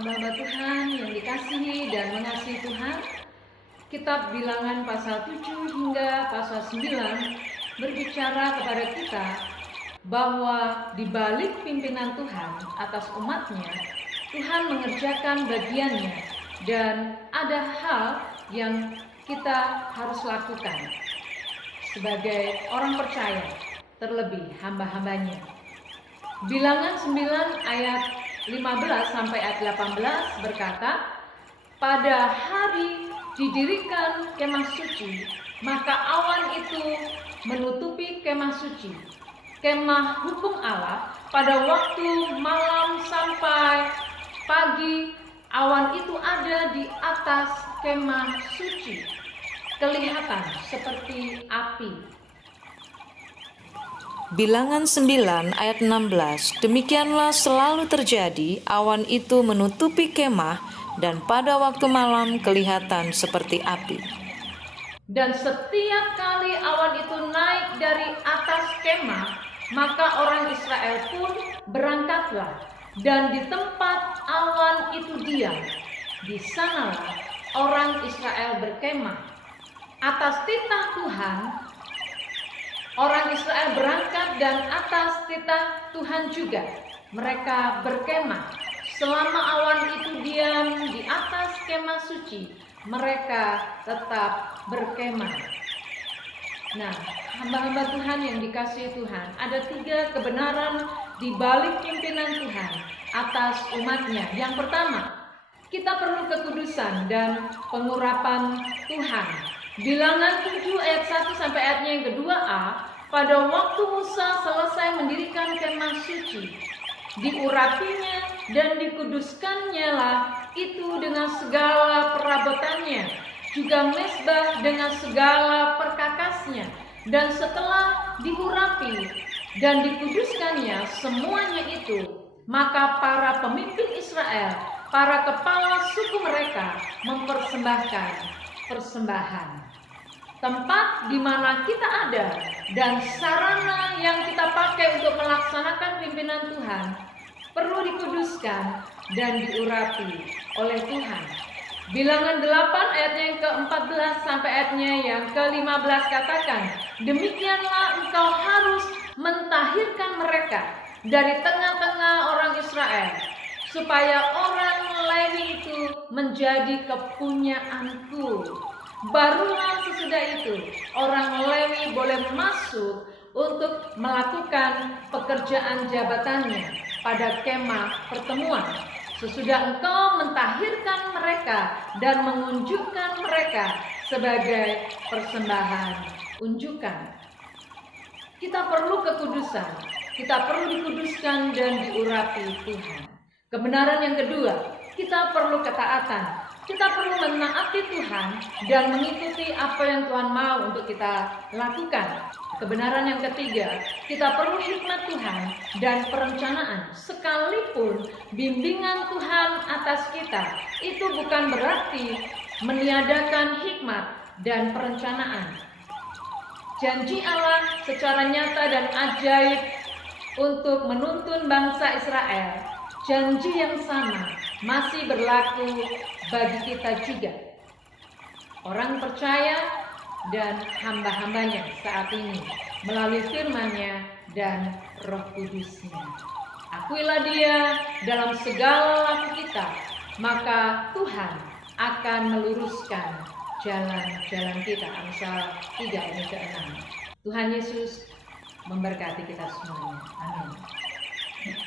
Hamba-hamba Tuhan yang dikasihi dan mengasihi Tuhan, Kitab Bilangan pasal 7 hingga pasal 9 berbicara kepada kita bahwa di balik pimpinan Tuhan atas umatnya, Tuhan mengerjakan bagiannya dan ada hal yang kita harus lakukan sebagai orang percaya, terlebih hamba-hambanya. Bilangan 9 ayat 15 sampai ayat 18 berkata, pada hari didirikan kemah suci, maka awan itu menutupi kemah suci, kemah hukum Allah. Pada waktu malam sampai pagi, awan itu ada di atas kemah suci, kelihatan seperti api. Bilangan 9 ayat 16, demikianlah selalu terjadi, awan itu menutupi kemah dan pada waktu malam kelihatan seperti api. Dan setiap kali awan itu naik dari atas kemah, maka orang Israel pun berangkatlah, dan di tempat awan itu diam, di sanalah orang Israel berkemah. Atas titah Tuhan, orang Israel berangkat, dan atas titah Tuhan juga mereka berkemah. Selama awan itu diam di atas kemah suci, mereka tetap berkemah. Nah, hamba-hamba Tuhan yang dikasihi Tuhan, ada 3 kebenaran di balik pimpinan Tuhan atas umatnya. Yang pertama, kita perlu kekudusan dan pengurapan Tuhan. Bilangan 7 ayat 1 sampai ayatnya yang kedua a, pada waktu Musa selesai mendirikan kemah suci, diurapinya dan dikuduskannya lah itu dengan segala perabotannya, juga mezbah dengan segala perkakasnya. Dan setelah diurapi dan dikuduskannya semuanya itu, maka para pemimpin Israel, para kepala suku mereka mempersembahkan persembahan. Tempat di mana kita ada dan sarana yang kita pakai untuk melaksanakan pimpinan Tuhan perlu dikuduskan dan diurapi oleh Tuhan. Bilangan 8 ayatnya yang ke-14 sampai ayatnya yang ke-15 katakan, demikianlah engkau harus mentahirkan mereka dari tengah-tengah orang Israel, supaya orang Lewi itu menjadi kepunyaanku. Barulah sesudah itu orang Lewi boleh masuk untuk melakukan pekerjaan jabatannya pada kemah pertemuan. Sesudah engkau mentahirkan mereka dan mengunjukkan mereka sebagai persembahan unjukan. Kita perlu kekudusan, kita perlu dikuduskan dan diurapi Tuhan. Kebenaran yang kedua, kita perlu ketaatan. Kita perlu menaati Tuhan dan mengikuti apa yang Tuhan mau untuk kita lakukan. Kebenaran yang ketiga, kita perlu hikmat Tuhan dan perencanaan. Sekalipun bimbingan Tuhan atas kita, itu bukan berarti meniadakan hikmat dan perencanaan. Janji Allah secara nyata dan ajaib untuk menuntun bangsa Israel, janji yang sama masih berlaku bagi kita juga, orang percaya dan hamba-hambanya saat ini melalui firman-Nya dan Roh Kudus-Nya. Akuilah Dia dalam segala laku kita, maka Tuhan akan meluruskan jalan-jalan kita. Amsal 3 ayat ke-6. Tuhan Yesus memberkati kita semuanya. Amin.